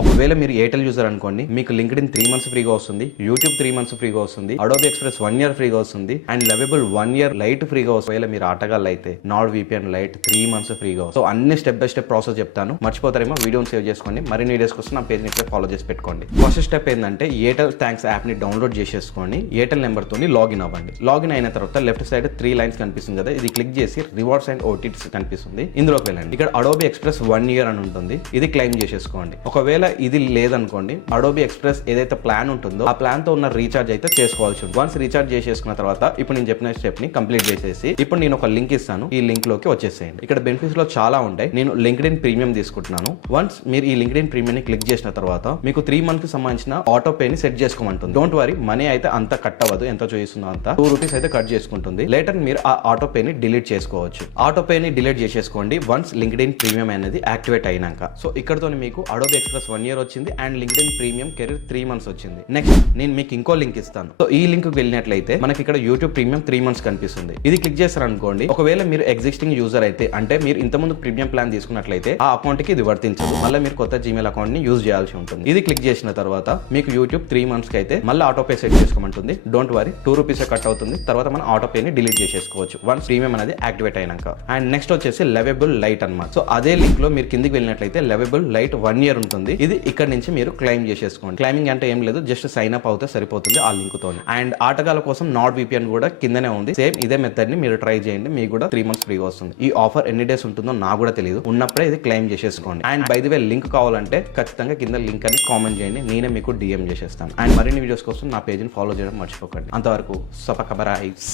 ఒకవేళ మీరు Airtel user అనుకోండి, మీకు లింక్డ్ఇన్ 3 months ఫ్రీగా వస్తుంది, యూట్యూబ్ 3 months ఫ్రీగా వస్తుంది, అడోబీ ఎక్స్ప్రెస్ 1 year ఫ్రీగా వస్తుంది అండ్ లెవెబుల్ 1 year లైట్ ఫ్రీగా వస్తుంది. ఒకవేళ మీరు ఆటగాళ్ళు అయితే నార్డ్ విపిఎన్ లైట్ 3 months ఫ్రీగా వస్తుంది. సో అన్ని స్టెప్ బై స్టెప్ ప్రాసెస్ చెప్తాను, మర్చిపోతారేమో వీడియోని సేవ్ చేసుకోండి. మరిన్ని వీడియోస్ కోసం నా పేజ్ని ఇట్లా ఫాలో చేసి పెట్టుకోండి. ఫస్ట్ స్టెప్ ఏంటంటే ఎయిర్టెల్ థ్యాంక్స్ యాప్ని డౌన్లోడ్ చేసేసుకోండి. ఎయిర్టెల్ నెంబర్తో లాగిన్ అవ్వండి. లాగిన్ అయిన తర్వాత లెఫ్ట్ సైడ్ 3 lines కనిపిస్తుంది కదా, ఇది క్లిక్ చేసి రివార్డ్స్ అండ్ ఓటీటీస్ కనిపిస్తుంది, ఇందులోకి వెళ్ళండి. ఇక్కడ అడోబీ ఎక్స్ప్రెస్ 1 year అని ఉంటుంది, ఇది క్లెయిమ్ చేసేసుకోండి. ఒకవేళ ఇది లేదనుకోండి, అడోబీ ఎక్స్ప్రెస్ ఏదైతే ప్లాన్ ఉంటుందో ఆ ప్లాన్ తో ఉన్న రీఛార్జ్ అయితే చేసుకోవాల్సి ఉంటుంది. వన్స్ రీఛార్జ్ చేసేసుకున్న తర్వాత ఇప్పుడు నేను చెప్పిన స్టెప్ ని కంప్లీట్ చేసేసి ఇప్పుడు నేను ఒక లింక్ ఇస్తాను, ఈ లింక్ లోకి వచ్చేసేయండి. ఇక్కడ బెనిఫిట్స్ లో చాలా ఉంటాయి, నేను లింక్డ్ఇన్ ప్రీమియం తీసుకుంటున్నాను. వన్స్ మీరు ఈ లింక్డ్ఇన్ ప్రీమియం ని క్లిక్ చేసిన తర్వాత మీకు 3 months కి సంబంధించిన ఆటో పే ని సెట్ చేసుకోమంటుంది. డోంట్ వరీ, మనీ అయితే అంత కట్ అవ్వదు, ఎంత చూపిస్తుందో అంత ₹2 అయితే కట్ చేసుకుంటుంది. లేటర్ మీరు ఆ ఆటో పే ని డిలీట్ చేసుకోవచ్చు. ఆటో పే ని డిలీట్ చేసేసుకోండి వన్స్ లింక్డ్ఇన్ ప్రీమియం అనేది యాక్టివేట్ అయినాక. సో ఇక్కడతో మీకు అడోబీ ఎక్స్ప్రెస్ 1 year వచ్చింది and LinkedIn premium career 3 months వచ్చింది. నెక్స్ట్ నేను మీకు ఇంకో లింక్ ఇస్తాను. సో ఈ లింక్ వెళ్ళినట్లయితే మనకి ఇక్కడ యూట్యూబ్ ప్రీమియం 3 months కనిపిస్తుంది. ఇది క్లిక్ చేస్తారు అనుకోండి, ఒకవేళ మీరు ఎగ్జిస్టింగ్ యూజర్ అయితే అంటే మీరు ఇంతకుముందు ప్రీమియం ప్లాన్ తీసుకున్నట్లయితే ఆ అకౌంట్ కి ఇది వర్తించదు, మళ్ళీ మీరు కొత్త జీమెయిల్ అకౌంట్ ని యూజ్ చేయాల్సి ఉంటుంది. ఇది క్లిక్ చేసిన తర్వాత మీకు యూట్యూబ్ 3 months కి అయితే మళ్ళీ ఆటో పే సెట్ చేసుకోమంటుంది. డోంట్ వరీ, ₹2 కట్ అవుతుంది. తర్వాత మనం ఆటో పే ని డిలీట్ చేసేసుకోవచ్చు వన్స్ ప్రీమియం అనేది యాక్టివేట్ అయినాక. అండ్ నెక్స్ట్ వచ్చేసి లెవెబుల్ లైట్ అన్నమాట. సో అదే లింక్ లో మీరు కిందికి వెళ్ళినట్లయితే లెవెబుల్ లైట్ 1 year ఉంటుంది. ఇది ఇక్కడ నుంచి మీరు క్లెయిమ్ చేసేసుకోండి. క్లైమింగ్ అంటే ఏం లేదు, జస్ట్ సైన్ అప్ అవుతే సరిపోతుంది ఆ లింక్ తో. అండ్ ఆటగాళ్ళ కోసం నార్డ్ విపిఎన్ కూడా కిందనే ఉంది. సేమ్ ఇదే మెథడ్ ని మీరు ట్రై చేయండి, మీకు కూడా 3 months ఫ్రీగా వస్తుంది. ఈ ఆఫర్ ఎన్ని డేస్ ఉంటుందో నాకు కూడా తెలియదు, ఉన్నప్పుడే ఇది క్లెయిమ్ చేసేసుకోండి. And by the way link కావాలంటే ఖచ్చితంగా కింద లింక్ అని కామెంట్ చేయండి, నేనే మీకు డిఎం చేసేస్తాను. అండ్ మరిన్ని వీడియోస్ కోసం నా పేజ్ని ఫాలో చేయడం మర్చిపోకండి. అంతవరకు సపకబరాయిస్.